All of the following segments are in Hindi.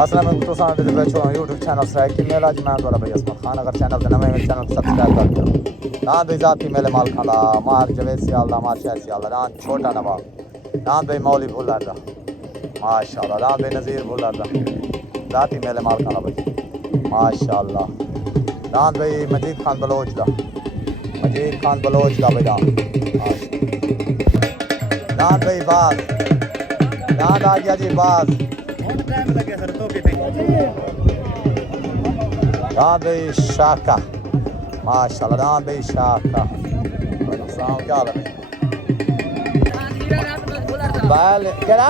अस्सलाम वालेकुम तो साथ दे बैठो YouTube चैनल सराय की मेरा जी मैं तोरा भाई असमत खान अगर चैनल के नवे मेरे चैनल को सब्सक्राइब कर दो ना भाई जाती मेले माल खाला मार जवेद सियाल दा मार शहर सियाल दा छोटा नवाब ना भाई मौली भुल्लर दा माशाल्लाह ना भाई नज़ीर भुल्लर दा जाती मेले माल खाला भाई माशाल्लाह ना भाई मजीद खान बलोच दा भाई ना भाई बास ना आ गया जी बास हाँ भाई शाका माशाल्लाह हाँ भाई शाका क्या हाल है बैल क्या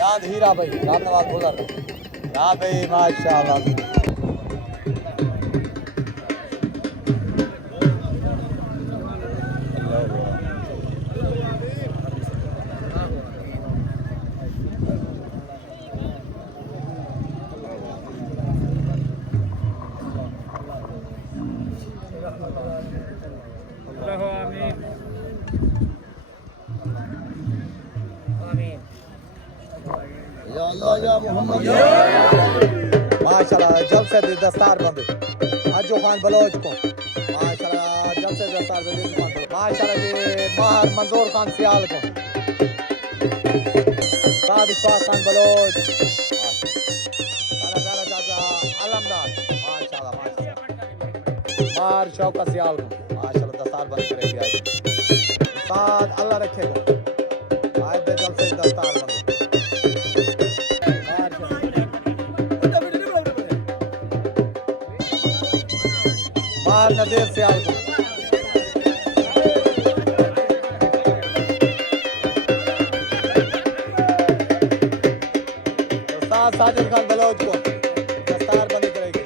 दांत हीरा भाई राम नवाज भुल्लर हाँ भाई माशाल्लाह माशाल्लाह जब से दस्तार बंद अजो खान बलोच को माशाल्लाह जब से दस्तार बंद माशाल्लाह ये माहर मंजूर खान सियाल को सादिक खान बलोच चाचा अलमदार माशाल्लाह मार शौकत सियाल को माशाल्लाह दस्तार बंद करेगी आज साथ अल्लाह रखे को आज जब से दस्तार बंद नज़ीर सियाल को साजिद खान बलोच को दस्तार बंदी करेगी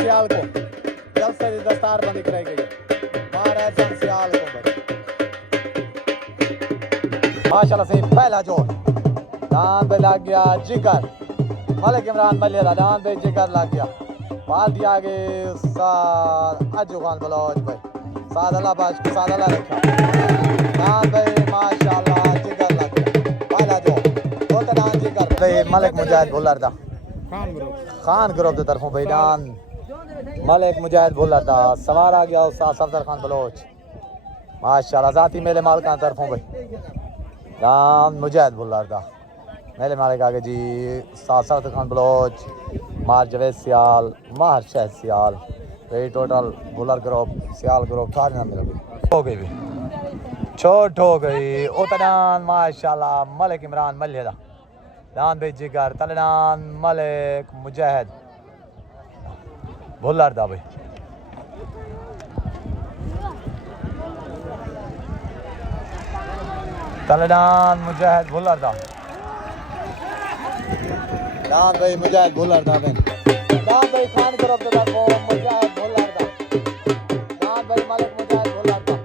सियाल को जल्द से दस्तार बंदी कराई गई महाराज सियाल को माशाल्लाह से पहला जोर दान पे लग गया जिगर मलिक इमरान मलिया दान पे जिगर लग गया बाल दिया आगे अजू खान बलोच भाई सादला बाज सादला रखा दान पे माशाल्लाह जिगर लग गया पहला जोर दो दान जिगर भाई मलिक मुजाहिद भुल्लर दा खान ग्रुप की तरफों भाई दान मलिक मुजाहिद भुल्लर दा सवार आ गया उस्ताद सफदर खान बलोच माशाल्लाह जाती मेले माल का तरफों भाई राम मुजाहिद भुल्लर दा मेले मालिक आगे जी उस्ताद सफदर खान बलोच मार जवेद सियाल मार शहर सियाल भाई टोटल भुल्लर ग्रुप सियाल ग्रुप सारे नाम मिल हो गई भी छोट हो गई उतनान माशाल्लाह मलिक इमरान मलिया दा दान भाई जिगर तलनान मलिक मुजाहिद भुल्लर दा भाई तलनान मुजाहिद भुल्लर दा दान भाई मुजाहिद भुल्लर दा भाई दान भाई खान ग्रुप दा मुजाहिद भुल्लर दा दान भाई मलिक मुजाहिद भुल्लर दा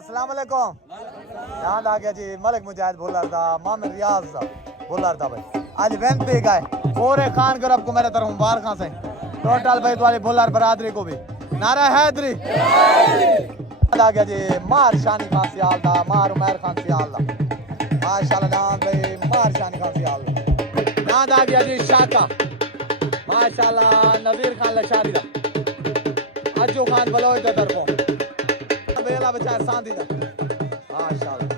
अस्सलाम वालेकुम यहाँ आ गया जी मलिक मुजाहिद भुल्लर दा मोहम्मद रियाज दा भुल्लर दा भाई आज इवेंट पे गए पूरे खान ग्रुप को मेरे तरफ मुबारक से टोटल भाई तुम्हारी भुल्लर बरादरी को भी नारा हैदरी आ गया जी मार शानी खान सियाल दा मार उमर खान सियाल दा माशाल्लाह नाम भाई मार शानी खान सियाल दा नाम आ गया जी शाका माशाल्लाह नज़ीर खान लशारी दा अज्जू खान बलोच की तरफों बेला बचा सांधी दा माशाल्लाह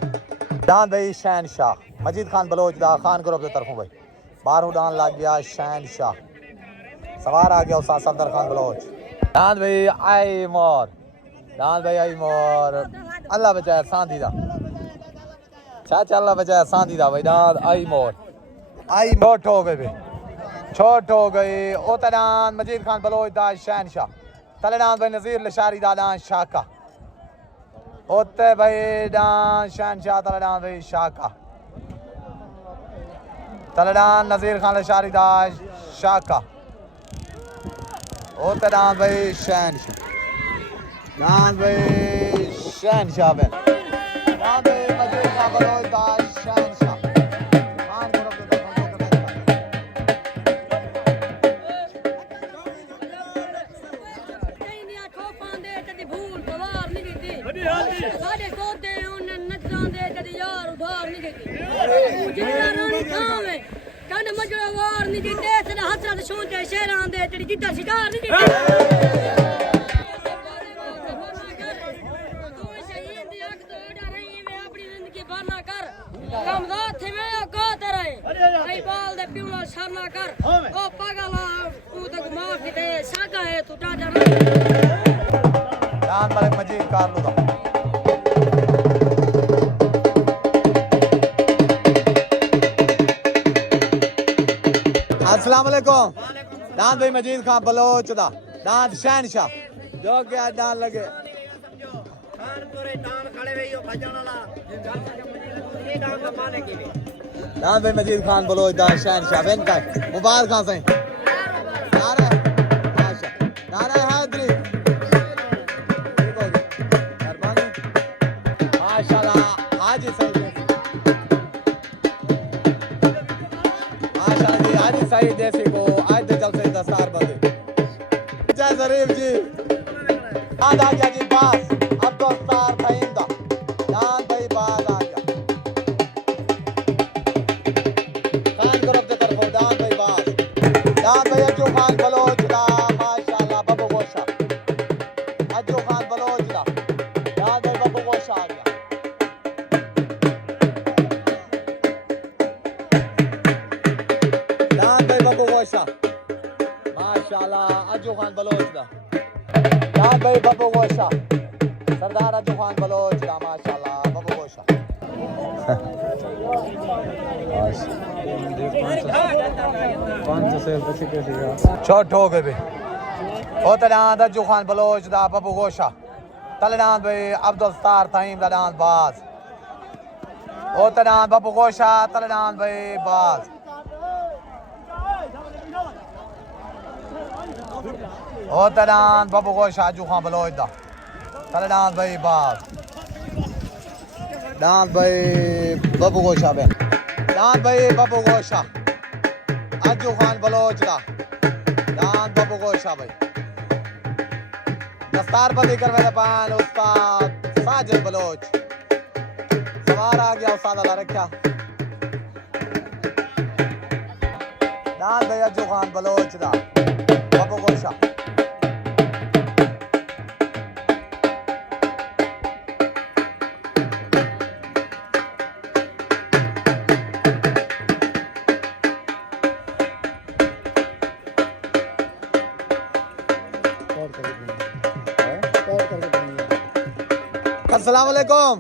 डान भाई शहनशाह मजीद खान बलोच दा खान ग्रुप की तरफों भाई बारू डान लग गया शहनशाह सवार आ गया उस्ताद सफदर खान बलोच डान भाई आई मोर अल्लाह बचाए सांधी दा चाचा अल्लाह बचाए सांधी दा भाई डान आई मोर छोट हो गए ओतडान मजीद खान बलोच दा शहनशाह तलेडान भाई नजीर लशारी दा डान शाका होते भाई डान शहनशाह तलेडान भाई शाका तलेडान नजीर खान लशारी दा शाका होते डान भाई शहनशाह डान भाई शहनशाह में डान भाई मजीद खान बलोच दा शहनशाह खान ग्रुप के तरफ साढ़े तोते उन्हें नचना दे कदी यार उधार नहीं देती जितना रानी खावे कन मजड़ा वार नहीं देते तेरा हसरत शोंटे शेरान दे तेरी जिद्दा शिकार नहीं देती तू शहीद दी अख तो डर रही मैं अपनी जिंदगी भरना कर कमदा थे मैं को तेरे आई बाल दे पिउला शरना कर ओ पागला तू तक माफ दे सागा है तू टाटा डान मलिक मजीद कारलू दा अस्सलाम वालेकुम डांस भाई मजीद खान बलोच दा डांस शहनशाह जो क्या डांस लगे डांस भाई मजीद खान बलोच दा शहनशाह बेन का मुबारक खान सही नारा माशाल्लाह नारा हैदरी मेहरबानी माशाल्लाह हाजी सही हाजी सईद जैसे को आज दे जलसे दस्तार बंदे जय जरीफ जी आज आ गया जी बास अब दस्तार फहीमदा जान भाई बाज आ गया खान ग्रुप के तरफ जान भाई बास जान भाई अज्जू खान बलोच दा माशाल्लाह बब्बू गोशा अज्जू खान बलोच दा जान भाई बब्बू गोशा आ गया माशाल्लाह अज्जू खान बलोच दा जान भाई बब्बू गोशा सरदार अज्जू खान बलोच दा माशाल्लाह बब्बू गोशा छोट हो गए भी ओ तलान अज्जू खान बलोच दा बब्बू गोशा तलान भाई अब्दुल सत्तार तहीम दा डांस बाज ओ तलान बब्बू गोशा तलान भाई बाज ओ तलान बब्बू गोशा अज्जू खान बलोच दा तलान भाई बाज डांस भाई बब्बू गोशा बे डांस भाई बब्बू गोशा अज्जू खान बलोच दा डांस बब्बू गोशा भाई दस्तार बंदी करवे पान उस्ताद साजिद बलोच सवार आ गया उस्ताद अल्लाह रखा डांस भाई अज्जू खान बलोच दा बब्बू गोशा अस्सलाम वालेकुम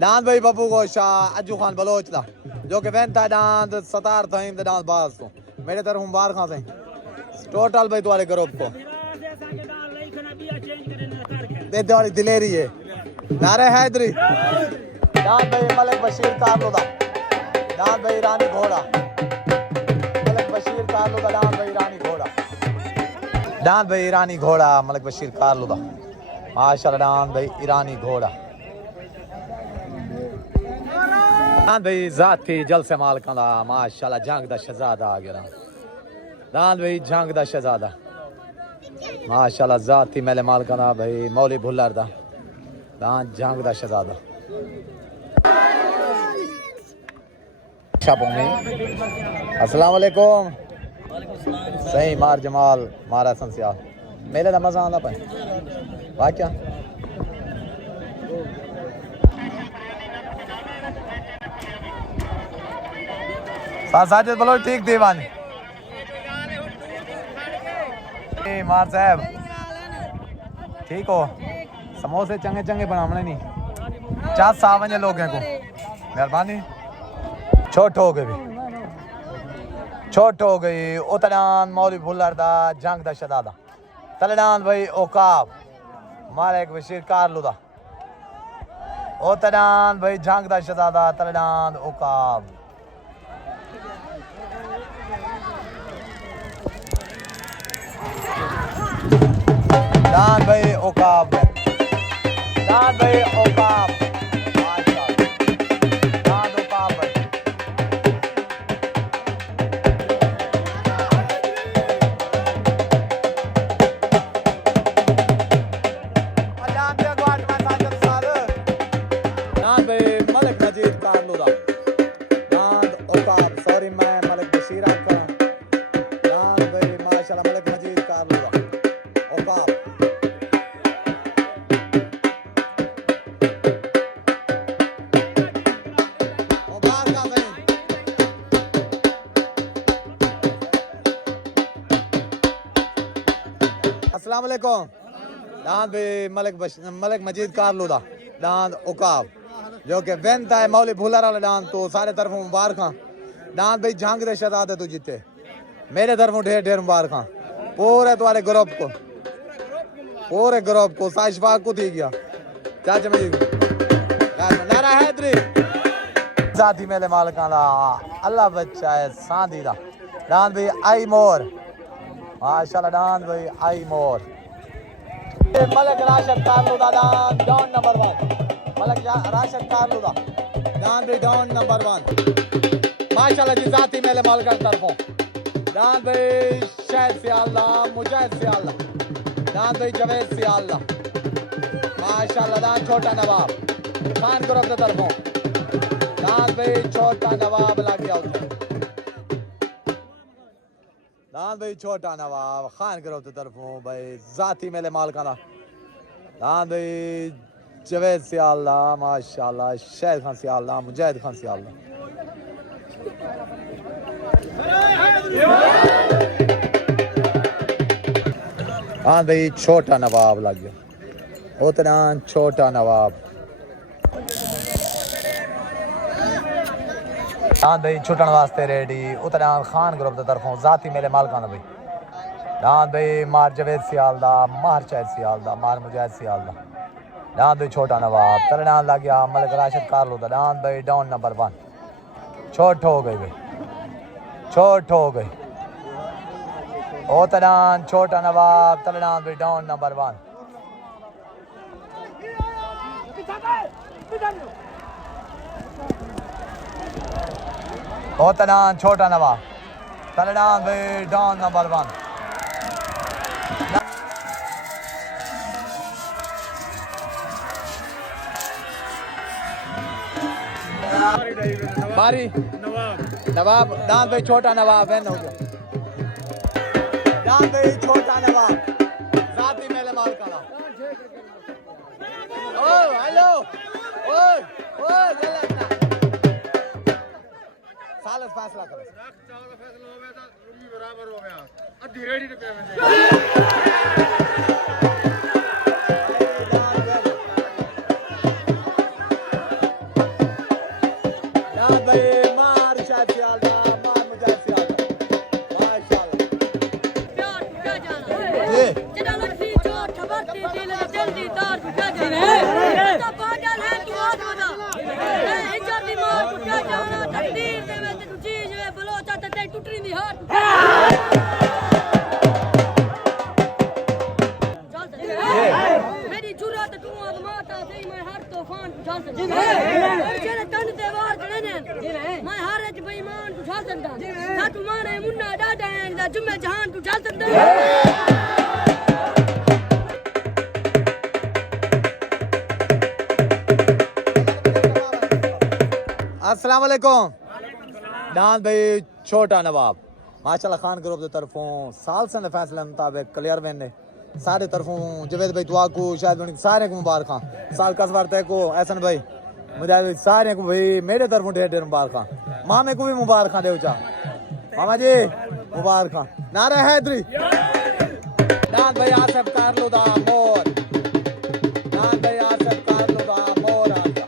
डांस भाई बब्बू गोशा अज्जू खान बलोच दा जो कि वेंता डांस सतार थईम दा डांस बाज तो मेरे तरफ मुबारक खां से टोटल भाई तुम्हारे ग्रुप को दे वाली दिलेरी है नारे हैदरी डांस भाई मलिक बशीर कारलो दा डांस भाई ईरानी घोड़ा मलिक बशीर कारलो दा डांस भाई ईरानी घोड़ा डांस भाई ईरानी घोड़ा मलिक बशीर कारलो दा माशाल्लाह डांस भाई ईरानी घोड़ा डांस भाई जाती जलसे मालकां दा माशाल्लाह जंग दा शहजादा आ गया डांस भाई जंग दा शहजादा माशाल्लाह जाती मेले मालकां दा भाई मौली भुल्लर दा डांस जंग दा शहजादा अस्सलाम वालेकुम सही मार जमाल मारा संसिया मेले का मजा आंदा पे वाह क्या साजिद बोलो ठीक दीवानी मार साहब ठीक हो समोसे चंगे चंगे बनावने नहीं 4 लोग हैं को मेहरबानी छोट हो गई छोट हो गई उतरान मौलवी भुल्लर दा जंग दा शदादा तलडान भाई ओकाब मालिक बशीर कारलू दा उतरान भाई जंग दा शदादा तलडान ओकाब दान भाई ओकाब दान भाई ओकाब दान ओकाब भाई दान भाई मलिक मजीद कारलूदा दान ओकाब सॉरी मैं मलिक बशीर का दान भाई माशाल्लाह मलिक मजीद कारलूदा ओकाब अस्सलाम वालेकुम दान भाई मलिक मजीद कारलूदा दान ओकाब जो कि वेंता है मौली भुलर वाला दान तो सारे तरफों मुबारक दान भाई जंग दे शहजादे तू जीते मेरे तरफों ढेर ढेर मुबारक पूरे तुम्हारे ग्रुप को साइशफाक को थी गया चाचा मजीद नारा हैदरी साथी मेरे मालिका दा अल्लाह बच्चा है सांदी दा दान भाई आई मोर माशाल्लाह दान भाई आई मोर मलिक राशिद कारलू दा दान डॉन नंबर 1 मलिक राशिद कारलू दा दान भाई डॉन नंबर 1 माशाल्लाह जी जाती मेरे मालिका तरफों दान भाई शायद से अल्लाह मुजाहिद से अल्लाह दान भाई जवेद से अल्लाह माशाल्लाह दान छोटा नवाब खान ग्रुप की तरफों दान भाई छोटा नवाब लग गया उधर दान भाई छोटा नवाब खान ग्रुप की तरफों भाई जाती मेरे मालिका दा दान भाई जवेद से अल्लाह माशाल्लाह शाहिद खान से अल्लाह मुजाहिद खान से अल्लाह हाँ भाई छोटा नवाब लग गया उतना छोटा नवाब हाँ भाई छुटन वास्ते रेडी उतना खान ग्रुप की तरफों जाती मेरे मालिका भाई दान भाई मार जवेद सियाल दा मार शाहिद सियाल दा मार मुजाहिद सियाल दा दान भाई छोटा नवाब तरनान लग गया मलिक राशिद कारलू दा दान भाई डाउन नंबर 1 छोट हो गई भाई छोट हो गई ओ तलान छोटा नवाब तलान भी डाउन नंबर 1 ओ तलान छोटा नवाब तलान भी डाउन नंबर 1 बारी नवाब दान भाई छोटा नवाब है हो गया दान भाई छोटा नवाब जाती मेले माल का ओ हेलो ओए ओए जल्दी सालस फैसला करो फैसला हो गया था रुपये बराबर हो गया अद्धी रेडी पे मेरी जुरात तू माता सही मैं हर तूफान उठा सकता जेरे तन ते वार खड़े ने मैं हर एक बेईमान उठा सकता ना तुम्हारे मुन्ना दादा दा जुम्मे जहान उठा सकता अस्सलाम वालेकुम दान भाई छोटा नवाब माशाल्लाह खान ग्रुप की तरफों साल से फैसले मुताबिक क्लियर वेने सारे तरफों जवेद भाई दुआ को शायद बनी सारे को मुबारक साल कसवार तय को एहसन भाई मुझे सारे को भाई मेरे तरफों ढेर ढेर मुबारक मामे को भी मुबारक दे चा मामा जी मुबारक नारा हैदरी दान भाई आसफ कारलो दा मोर दान भाई आसफ कारलो दा मोर आजा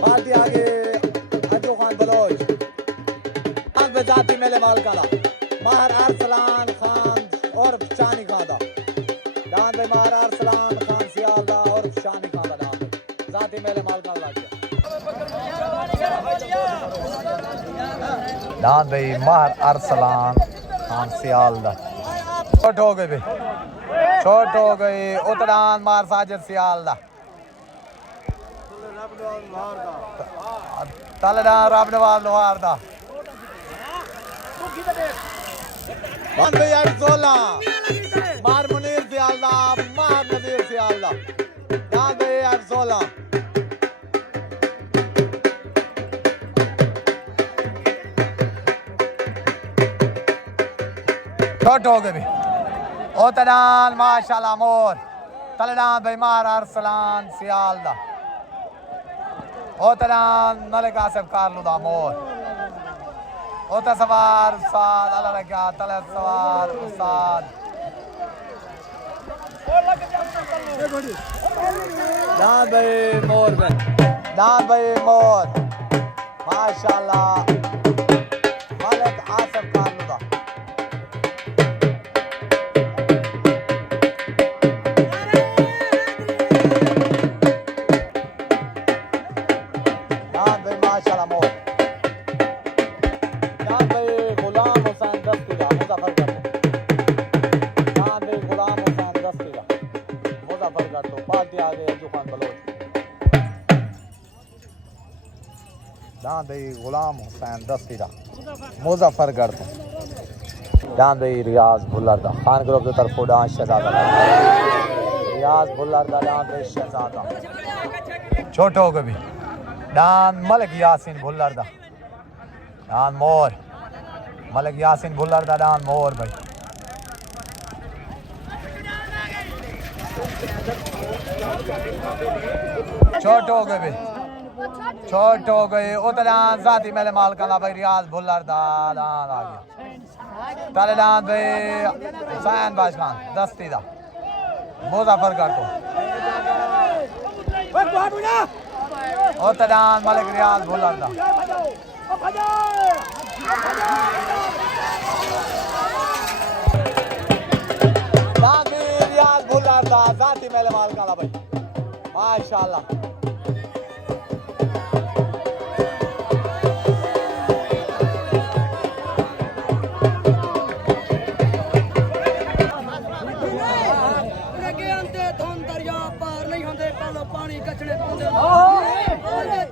पार्टी आगे अजो खान बलोच दान भाई जाती मेले माल काला माहर अरसलान खान और शानी खान दा दान भाई माहर अरसलान खान सियाल दा और शानी खान दा दान भाई जाती मेले माल काला लाग दान भाई माहर अरसलान खान सियाल दा छोट हो गई भाई छोट हो गई उतरान मार साजिद सियाल दा तलडा रब नवाज लोहार दा दान भाई अरसोला मार मुनीर सियाल दा मार नजीर सियाल दा दान भाई अरसोला छोट हो गए भी ओतनान माशाल्लाह मोर तलडान भाई मार अरसलान सियाल दा ओतनान मलिक आसिफ कारलू दा मोर ओता सवार उस्ताद अल्लाह रखा तले सवार उस्ताद दान भाई मोर में दान भाई मोर माशाल्लाह मलिक आसिफ कारलू दा गुलाम हुसैन दस्तीदा मुजफ्फरगढ़ तो दान भाई रियाज भुल्लर दा खान ग्रुप की तरफ डां शहजादा रियाज भुल्लर दा दान भाई शहजादा छोट हो गए भी दान मलिक यासीन भुल्लर दा दान मोर मलिक यासीन भुल्लर दा दान मोर भाई छोट हो गए भी छोट हो गए उतना जाती मेले माल का भाई रियाज भुल्लर दा दान आ गया तलडान भाई हुसैन बाशखान दस्ती दा मुजफ्फरगढ़ तो उतनान मलिक रियाज भुल्लर दा रियाज भुल्लर दा जाती मेले माल का भाई माशाल्लाह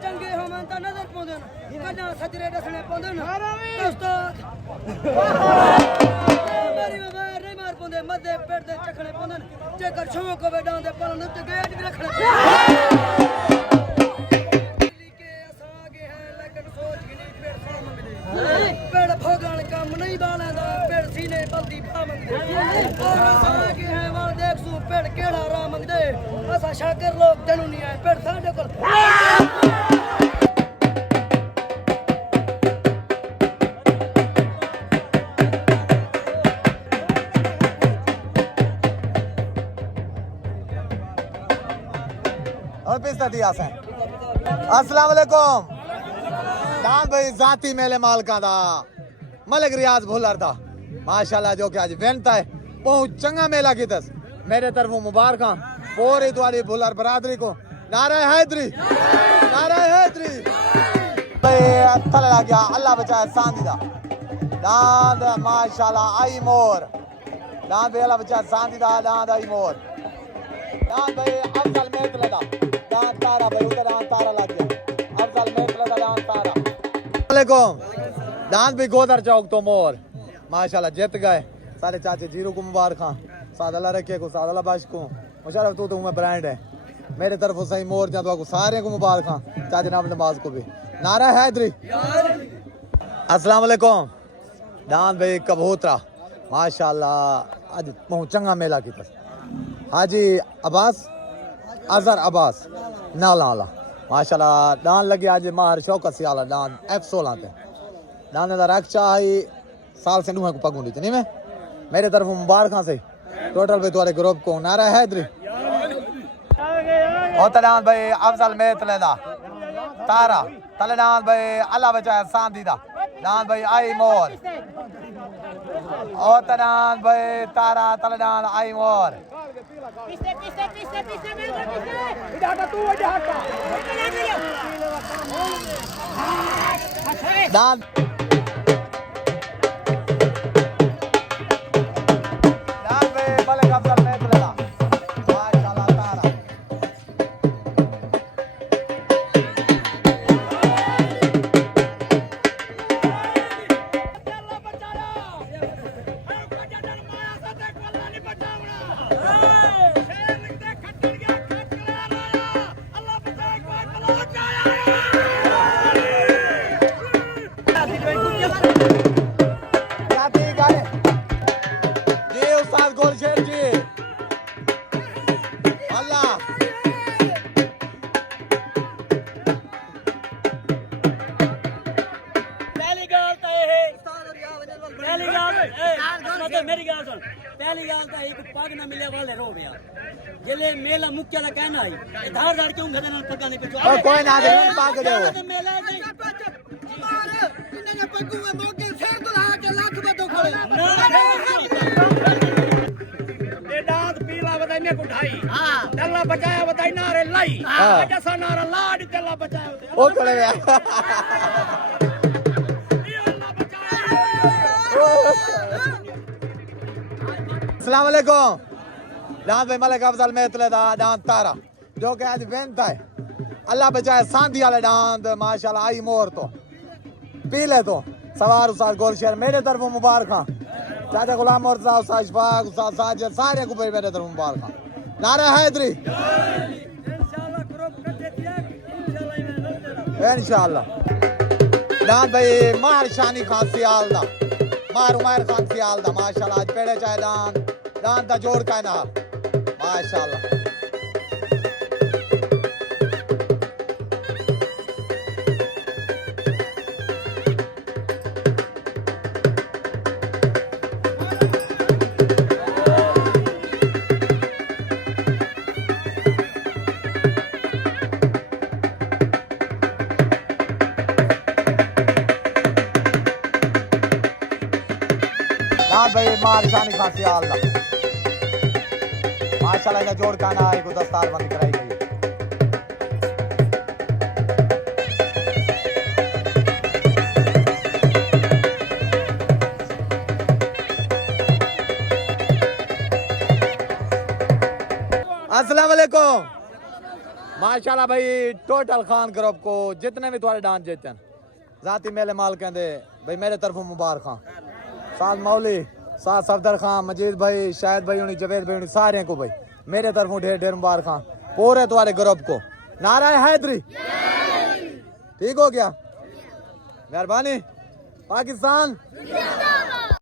चंगे होवन ता नजर पाउंदे कन्ना सजरे दसने पाउंदे उस्ताद मेरी मार नहीं मार पाउंदे मदे पेट दे चखने पाउंदे जेकर शौक होवे डां दे पालन ते गेट भी रखने के असा आगे है लेकिन सोच के नहीं पेट फल मंगदे पेड़ भोगण काम नहीं बालेंदा पेड़ सीने बल्दी पा मंगदे और असा आगे है वाल देख सू पेड़ केड़ा रा मंगदे असा शाकर लोग तनु नहीं आए पेड़ साडे कोल और पिस्ता दिया से अस्सलाम वालेकुम दान भाई जाती मेले मालका दा मलिक रियाज भुल्लर दा माशाल्लाह जो कि आज वेंता है बहुत चंगा मेला की दस मेरे तरफों मुबारक पूरी तुम्हारी भुल्लर बरादरी को नारे हैदरी थल लग गया अल्लाह बचाए सांदी दा दान माशाल्लाह आई मोर दान भाई अल्लाह बचाए सांदी दा दान आई मोर दान भाई अफजल मेत लगा दान तारा भाई उधर दान तारा लग गया अफजल मेत लगा दान तारा वालेकुम दान भी गोदर चौक तो मोर माशाल्लाह जीत गए सारे चाचे जीरो को मुबारक साद अल्लाह रखे को साद अल्लाह बाश को मुशर्रफ तो मैं ब्रांड है मेरे तरफ सही मोर जा को सारे को मुबारक चाचे नाम नमाज को भी नारा हैदरी अस्सलाम वालेकुम दान भाई कबूतरा माशाल्लाह अज बहुत चंगा मेला की हाजी अब्बास अजहर अब्बास नाला वाला माशाल्लाह दान लगे आज मार शौकत सियाला दान F16 ते दान दा रख चाही साल से नुहा को पगुंडी नहीं में मेरे तरफ मुबारक से टोटल पे तुम्हारे ग्रुप को नारा हैदरी और तलान भाई अफजल मेतले दा तारा तलान भाई अल्लाह बचाए सांदी दा दान भाई आई मोर और तलान भाई तारा तलान आई मोर दान मेरी गल सुन पहली गल तो एक पग ना मिले वाले रो गया जिले मेला मुक्या दा कहना है धार धार क्यों गदे नाल पगा नहीं पिछो कोई ना दे पग दे मेला नहीं मार इन्ने पगू में मोके सिर दुला के लाख बदो खड़े ए दांत पीला बताई ने उठाई हां दल्ला बचाया बताई नारे लाई जैसा नारा लाड दल्ला बचाया ओ खड़े अस्सलाम वालेकुम दान भाई मलिक अफजल मेतले दा दान तारा जो कि आज वेंता है अल्लाह बचाए सांदी वाले दान माशाल्लाह आई मोर तो पीले तो सवार उस्ताद गोलशहर मेरे तरफ मुबारक चाचा गुलाम और उस्ताद इशफाक उस्ताद साजिद सारे को मेरे तरफ मुबारक नारा हैदरी इंशाल्लाह ग्रुप कटे दिया इंशाल्लाह दान भाई मार शानी खान सियाल दा मार उमर खान सियाल दा माशाल्लाह आज पेड़े चाहे दान दान दा जोड़ का ना माशाल्लाह दान भाई मार शानी खान सियाल दा माशाल्लाह इन्हें जोड़ का ना एक दस्तार बंद कराई गई अस्सलाम वालेकुम माशाल्लाह भाई टोटल खान ग्रुप को जितने भी तुम्हारे डांस जीते जाती मेले माल कहते भाई मेरे तरफ मुबारक साथ मौली साथ सफदर खान मजीद भाई शायद भाई उन्हीं जवेद भाई उन्हीं सारे को भाई मेरे तरफों ढेर ढेर मुबारक पूरे तुम्हारे ग्रुप को नारा हैदरी ठीक हो गया मेहरबानी पाकिस्तान